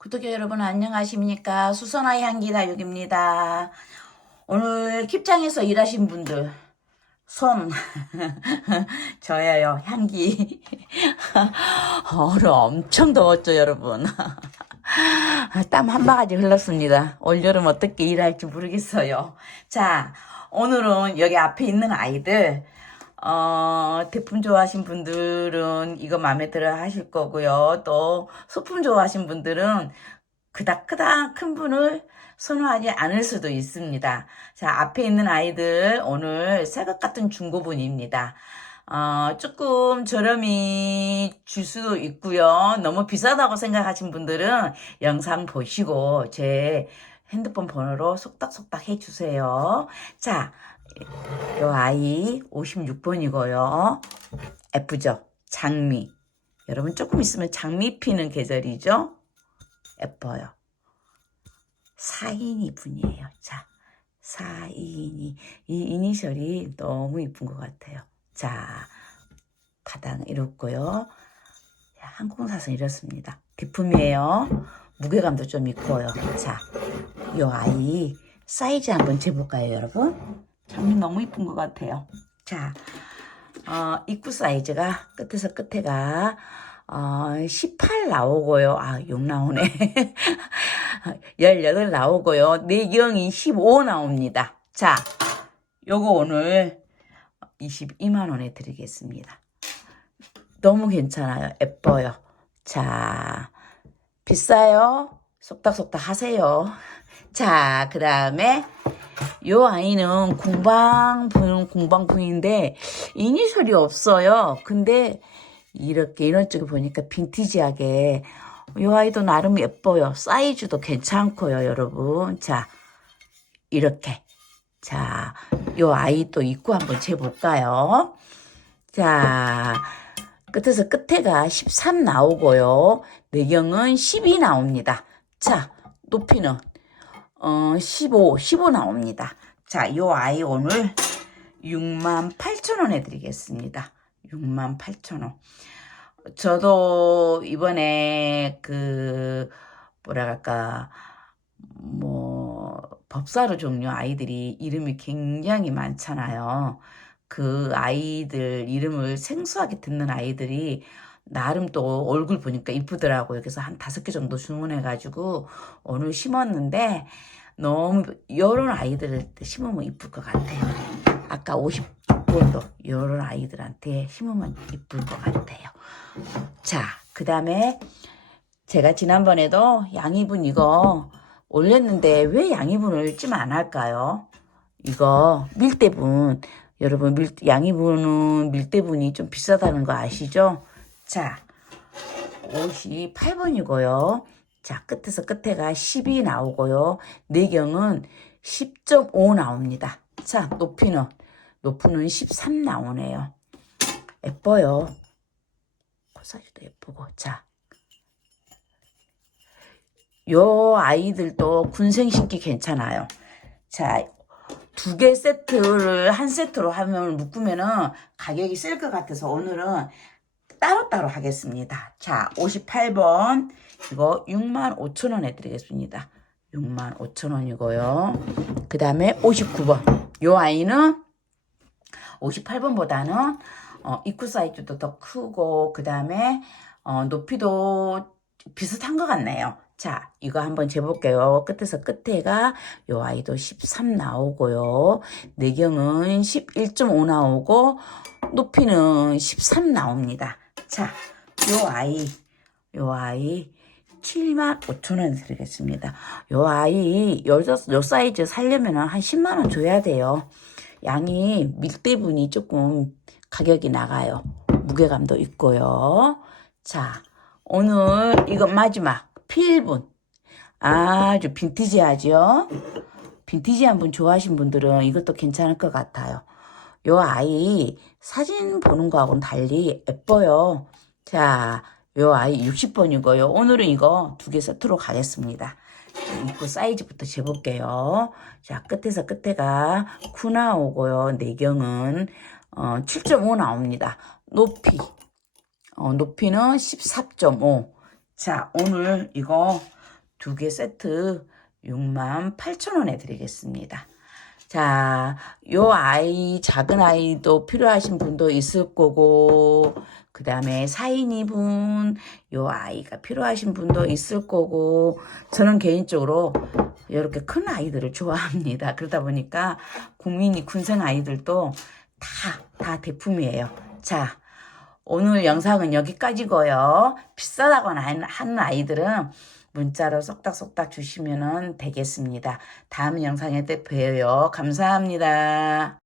구독자 여러분 안녕하십니까? 수선화 향기 다육입니다. 오늘 킵장에서 일하신 분들 손 저예요. 향기. 오늘 엄청 더웠죠 여러분. 땀 한 바가지 흘렀습니다. 올여름 어떻게 일할지 모르겠어요. 자 오늘은 여기 앞에 있는 아이들 어, 대품 좋아하신 분들은 이거 마음에 들어 하실 거고요. 또 소품 좋아하신 분들은 그닥 그닥 큰 분을 선호하지 않을 수도 있습니다. 자, 앞에 있는 아이들 오늘 새것 같은 중고분입니다. 어, 조금 저렴이 줄 수도 있고요. 너무 비싸다고 생각하신 분들은 영상 보시고 제 핸드폰 번호로 속닥속닥 해주세요. 자, 요 아이 56번이고요. 예쁘죠? 장미. 여러분 조금 있으면 장미 피는 계절이죠? 예뻐요. 사인이 분이에요. 자, 사인이. 이 이니셜이 너무 이쁜 것 같아요. 자, 바닥 이렇고요. 항공사선 이렇습니다. 비품이에요. 무게감도 좀 있고요. 자, 요 아이 사이즈 한번 재볼까요, 여러분? 참 너무 이쁜 것 같아요. 자, 어, 입구 사이즈가 끝에서 끝에가 어, 18 나오고요. 아, 6 나오네. 18 나오고요. 내경이 15 나옵니다. 자, 요거 오늘 22만 원에 드리겠습니다. 너무 괜찮아요. 예뻐요. 자, 비싸요? 속닥속닥 하세요. 자, 그 다음에 요 아이는 공방분, 공방분인데 이니셜이 없어요. 근데 이렇게 이런 쪽에 보니까 빈티지하게 요 아이도 나름 예뻐요. 사이즈도 괜찮고요, 여러분. 자, 이렇게. 자, 요 아이 또 입구 한번 재볼까요? 자, 끝에서 끝에가 13 나오고요. 내경은 12 나옵니다. 자, 높이는 어, 15, 15 나옵니다. 자, 요 아이 오늘 6만 8천 원에 드리겠습니다. 6만 8천 원. 저도 이번에 그, 뭐랄까, 뭐, 법사로 종류 아이들이 이름이 굉장히 많잖아요. 그 아이들 이름을 생소하게 듣는 아이들이 나름 또 얼굴 보니까 이쁘더라고요. 그래서 한 다섯 개 정도 주문해가지고 오늘 심었는데 너무 이런 아이들을 심으면 이쁠 것 같아요. 아까 50번도 이런 아이들한테 심으면 이쁠 것 같아요. 자, 그 다음에 제가 지난번에도 양이분 이거 올렸는데 왜 양이분을 찜 안 할까요? 이거 밀대분 여러분 밀, 양이분은 밀대분이 좀 비싸다는 거 아시죠? 자, 옷이 8번이고요. 자, 끝에서 끝에가 10이 나오고요. 내경은 10.5 나옵니다. 자, 높이는, 높이는 13 나오네요. 예뻐요. 코사지도 예쁘고. 자, 요 아이들도 군생 신기 괜찮아요. 자, 두 개 세트를 한 세트로 하면 묶으면은 가격이 셀 것 같아서 오늘은 따로따로 하겠습니다. 자, 58번. 이거 6만 5천 원에 드리겠습니다. 6만 5천 원이고요. 그 다음에 59번. 요 아이는 58번보다는 어, 입구 사이즈도 더 크고 그 다음에 어, 높이도 비슷한 것 같네요. 자, 이거 한번 재볼게요. 끝에서 끝에가 요 아이도 13 나오고요. 내경은 11.5 나오고 높이는 13 나옵니다. 자, 요 아이, 요 아이 7만 5천 원 드리겠습니다. 요 아이 요, 요 사이즈 살려면 한 10만 원 줘야 돼요. 양이 밀대분이 조금 가격이 나가요. 무게감도 있고요. 자, 오늘 이거 마지막 필분. 아주 빈티지하죠? 빈티지한 분 좋아하신 분들은 이것도 괜찮을 것 같아요. 요 아이 사진 보는 거하고는 달리 예뻐요. 자, 요 아이 60번이고요. 오늘은 이거 두 개 세트로 가겠습니다. 입구 사이즈부터 재볼게요. 자, 끝에서 끝에가 9 나오고요. 내경은 어, 7.5 나옵니다. 높이, 어, 높이는 14.5. 자, 오늘 이거 두 개 세트 6만 8천 원에 드리겠습니다. 자, 요 아이, 작은 아이도 필요하신 분도 있을 거고, 그 다음에 4인 2분, 요 아이가 필요하신 분도 있을 거고, 저는 개인적으로 이렇게 큰 아이들을 좋아합니다. 그러다 보니까 국민이 군생 아이들도 다, 다 대품이에요. 자, 오늘 영상은 여기까지고요. 비싸다거나 하는 아이들은 문자로 쏙닥쏙닥 주시면 되겠습니다. 다음 영상에 때 봬요. 감사합니다.